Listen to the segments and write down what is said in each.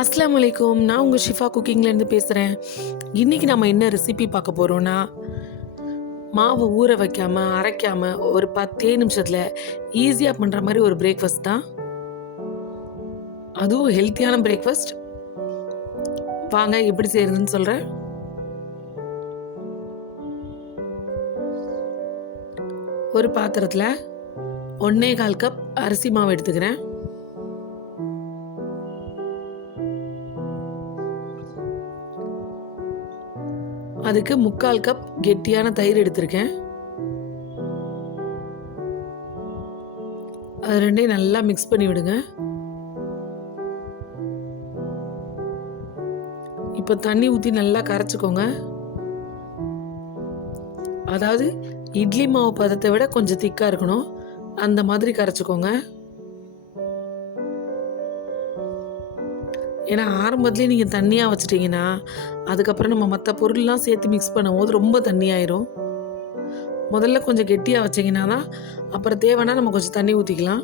அஸ்ஸலாமு அலைக்கும். நான் உங்கள் ஷிஃபா குக்கிங்லேருந்து பேசுகிறேன். இன்றைக்கி நம்ம என்ன ரெசிபி பார்க்க போகிறோன்னா, மாவு ஊற வைக்காமல் அரைக்காமல் ஒரு 10 நிமிஷத்தில் ஈஸியாக பண்ணுற மாதிரி ஒரு பிரேக்ஃபாஸ்ட் தான். அதுவும் ஹெல்த்தியான பிரேக்ஃபாஸ்ட். வாங்க எப்படி செய்கிறதுன்னு சொல்கிறேன். ஒரு பாத்திரத்தில் 1.25 கப் அரிசி மாவு எடுத்துக்கிறேன். அதுக்கு 3/4 கப் கெட்டியான தயிர் எடுத்திருக்கேன். அது ரெண்டையும் நல்லா மிக்ஸ் பண்ணி விடுங்க. இப்போ தண்ணி ஊற்றி நல்லா கரைச்சிக்கோங்க. அதாவது இட்லி மாவு பதத்தை விட கொஞ்சம் திக்காக இருக்கணும், அந்த மாதிரி கரைச்சிக்கோங்க. ஏன்னா ஆரம்பத்துலேயே நீங்கள் தண்ணியாக வச்சிட்டிங்கன்னா அதுக்கப்புறம் நம்ம மற்ற பொருள்லாம் சேர்த்து மிக்ஸ் பண்ணும்போது ரொம்ப தண்ணியாயிரும். முதல்ல கொஞ்சம் கெட்டியாக வச்சிங்கன்னா தான் அப்புறம் தேவைன்னா நம்ம கொஞ்சம் தண்ணி ஊற்றிக்கலாம்.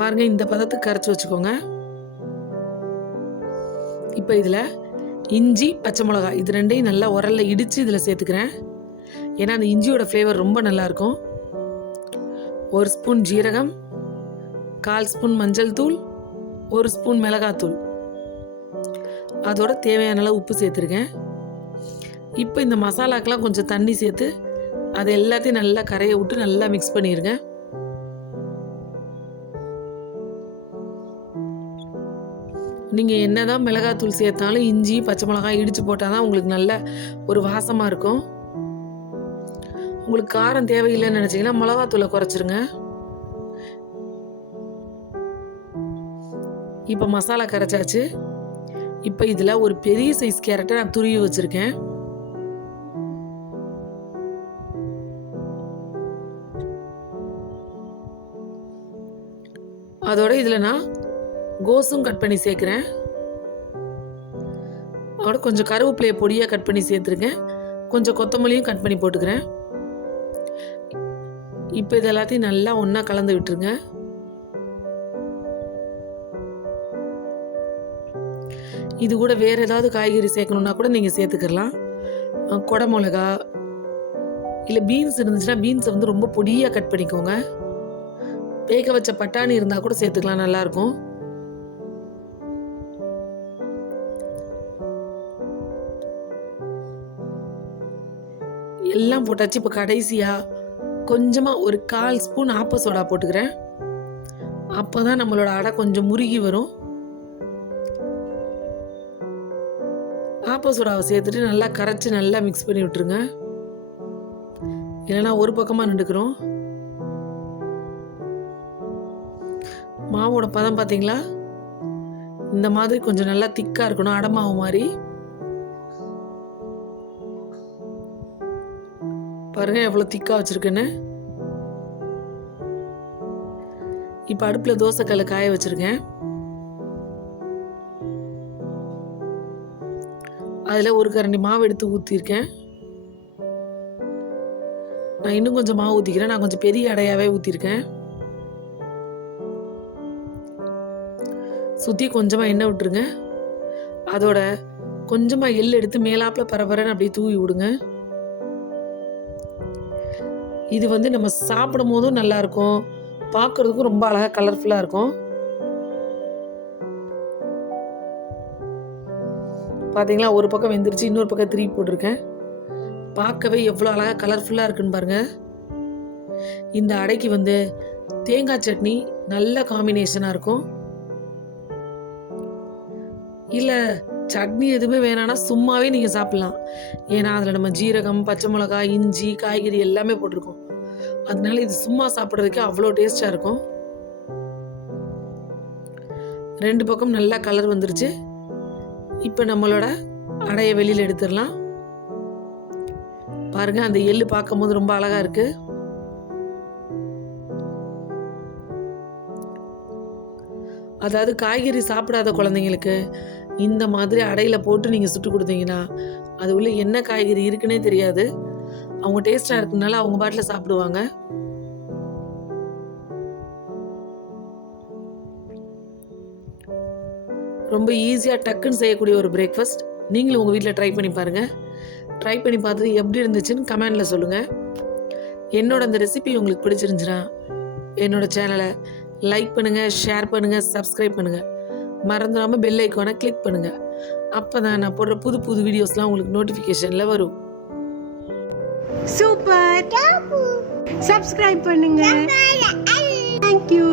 பாருங்கள், இந்த பதத்துக்கு கரைச்சி வச்சுக்கோங்க. இப்போ இதில் இஞ்சி பச்சை மிளகாய் இது ரெண்டையும் நல்லா உரல்ல இடித்து இதில் சேர்த்துக்கிறேன். ஏன்னா அந்த இஞ்சியோட ஃப்ளேவர் ரொம்ப நல்லாயிருக்கும். 1 ஸ்பூன் ஜீரகம், 1/4 ஸ்பூன் மஞ்சள் தூள், 1 ஸ்பூன் மிளகாத்தூள், அதோட தேவையான அளவு உப்பு சேர்த்துருக்கேன். இப்போ இந்த மசாலாக்கெலாம் கொஞ்சம் தண்ணி சேர்த்து அது எல்லாத்தையும் நல்லா கரைய விட்டு நல்லா மிக்ஸ் பண்ணிடுங்க. நீங்கள் என்ன தான் மிளகாத்தூள் சேர்த்தாலும் இஞ்சி பச்சை மிளகாய் இடித்து போட்டால் தான் உங்களுக்கு நல்ல ஒரு வாசமாக இருக்கும். உங்களுக்கு காரம் தேவையில்லைன்னு நினச்சிங்கன்னா மிளகாத்தூளை குறைச்சிருங்க. இப்போ மசாலா கரைச்சாச்சு. இப்போ இதில் ஒரு பெரிய சைஸ் கேரட்டை நான் துருவி வச்சுருக்கேன். அதோட இதில் நான் கோஸும் கட் பண்ணி சேர்க்குறேன். அதோட கொஞ்சம் கருவேப்பிலையை பொடியாக கட் பண்ணி சேர்த்துருக்கேன். கொஞ்சம் கொத்தமல்லியும் கட் பண்ணி போட்டுக்கிறேன். இப்போ இது எல்லாத்தையும் நல்லா ஒன்றா கலந்து விட்டுருங்க. இது கூட வேறு ஏதாவது காய்கறி சேர்க்கணுன்னா கூட நீங்கள் சேர்த்துக்கலாம். கொடை மிளகா இல்லை பீன்ஸ் இருந்துச்சுன்னா பீன்ஸை வந்து ரொம்ப பொடியாக கட் பண்ணிக்கோங்க. வேக வச்ச பட்டாணி இருந்தால் கூட சேர்த்துக்கலாம், நல்லாயிருக்கும். எல்லாம் போட்டாச்சு. இப்போ கடைசியாக கொஞ்சமாக ஒரு 1/4 ஸ்பூன் ஆப்ப சோடா போட்டுக்கிறேன். அப்போ தான் நம்மளோட அடை கொஞ்சம் முருகி வரும். ஆப்ப சோடாவை சேர்த்துட்டு நல்லா கரைச்சி நல்லா மிக்ஸ் பண்ணி விட்டுருங்க. இல்லைன்னா ஒரு பக்கமாக நின்றுக்கிறோம். மாவோட பதம் பார்த்தீங்களா? இந்த மாதிரி கொஞ்சம் நல்லா திக்காக இருக்கணும், அடை மாவு மாதிரி. பாருங்க எவ்வளோ திக்காக வச்சுருக்கேன்னு. இப்போ அடுப்பில் தோசைக்கல்லை காய வச்சுருக்கேன். அதில் ஒரு கரண்டி மாவு எடுத்து ஊற்றிருக்கேன். நான் இன்னும் கொஞ்சம் மாவு ஊற்றிக்கிறேன். நான் கொஞ்சம் பெரிய அடையாவே ஊற்றிருக்கேன். சுற்றி கொஞ்சமாக எண்ணெய் விட்டுருங்க. அதோட கொஞ்சமாக எள் எடுத்து மேலாப்பில் பரபரன்னு அப்படியே தூவி விடுங்க. இது வந்து நம்ம சாப்பிடும் போதும் நல்லாயிருக்கும், பார்க்குறதுக்கும் ரொம்ப அழகாக கலர்ஃபுல்லாக இருக்கும். பார்த்தீங்களா, ஒரு பக்கம் வெந்துருச்சு, இன்னொரு பக்கம் திருப்பி போட்டிருக்கேன். பார்க்கவே எவ்வளோ அழகாக கலர்ஃபுல்லாக இருக்குன்னு பாருங்கள். இந்த அடைக்கு வந்து தேங்காய் சட்னி நல்ல காம்பினேஷனாக இருக்கும். இல்லை சட்னி எதுவுமே வேணான்னா சும்மாவே நீங்கள் சாப்பிட்லாம். ஏன்னா அதில் நம்ம ஜீரகம் பச்சை மிளகாய் இஞ்சி காய்கறி எல்லாமே போட்டிருக்கோம். அதனால இது சும்மா சாப்பிட்றதுக்கே அவ்வளோ டேஸ்டாக இருக்கும். 2 பக்கம் நல்லா கலர் வந்துருச்சு. இப்போ நம்மளோட அடையை வெளியில் எடுத்துடலாம். பாருங்கள், அந்த எள்ளு பார்க்கும் போது ரொம்ப அழகாக இருக்குது. அதாவது காய்கறி சாப்பிடாத குழந்தைங்களுக்கு இந்த மாதிரி அடையில் போட்டு நீங்கள் சுட்டு கொடுத்தீங்கன்னா அது உள்ள என்ன காய்கறி இருக்குன்னே தெரியாது. அவங்க டேஸ்ட்டாக இருக்கனால அவங்க பாட்டில் சாப்பிடுவாங்க. ரொம்ப ஈஸியாக டக்குன்னு செய்யக்கூடிய ஒரு பிரேக்ஃபாஸ்ட். நீங்களும் உங்கள் வீட்டில் ட்ரை பண்ணி பாருங்கள். ட்ரை பண்ணி பார்த்துட்டு எப்படி இருந்துச்சுன்னு கமெண்டில் சொல்லுங்கள். என்னோட அந்த ரெசிபி உங்களுக்கு பிடிச்சிருந்துச்சுன்னா என்னோட சேனலை லைக் பண்ணுங்கள், ஷேர் பண்ணுங்கள், சப்ஸ்கிரைப் பண்ணுங்கள். மறந்துடாமல் பெல் ஐக்கானை கிளிக் பண்ணுங்கள். அப்போ தான் நான் போடுற புது புது வீடியோஸ்லாம் உங்களுக்கு நோட்டிஃபிகேஷனில் வரும். சூப்பர். சப்ஸ்கிரைப் பண்ணுங்க. தேங்க்யூ.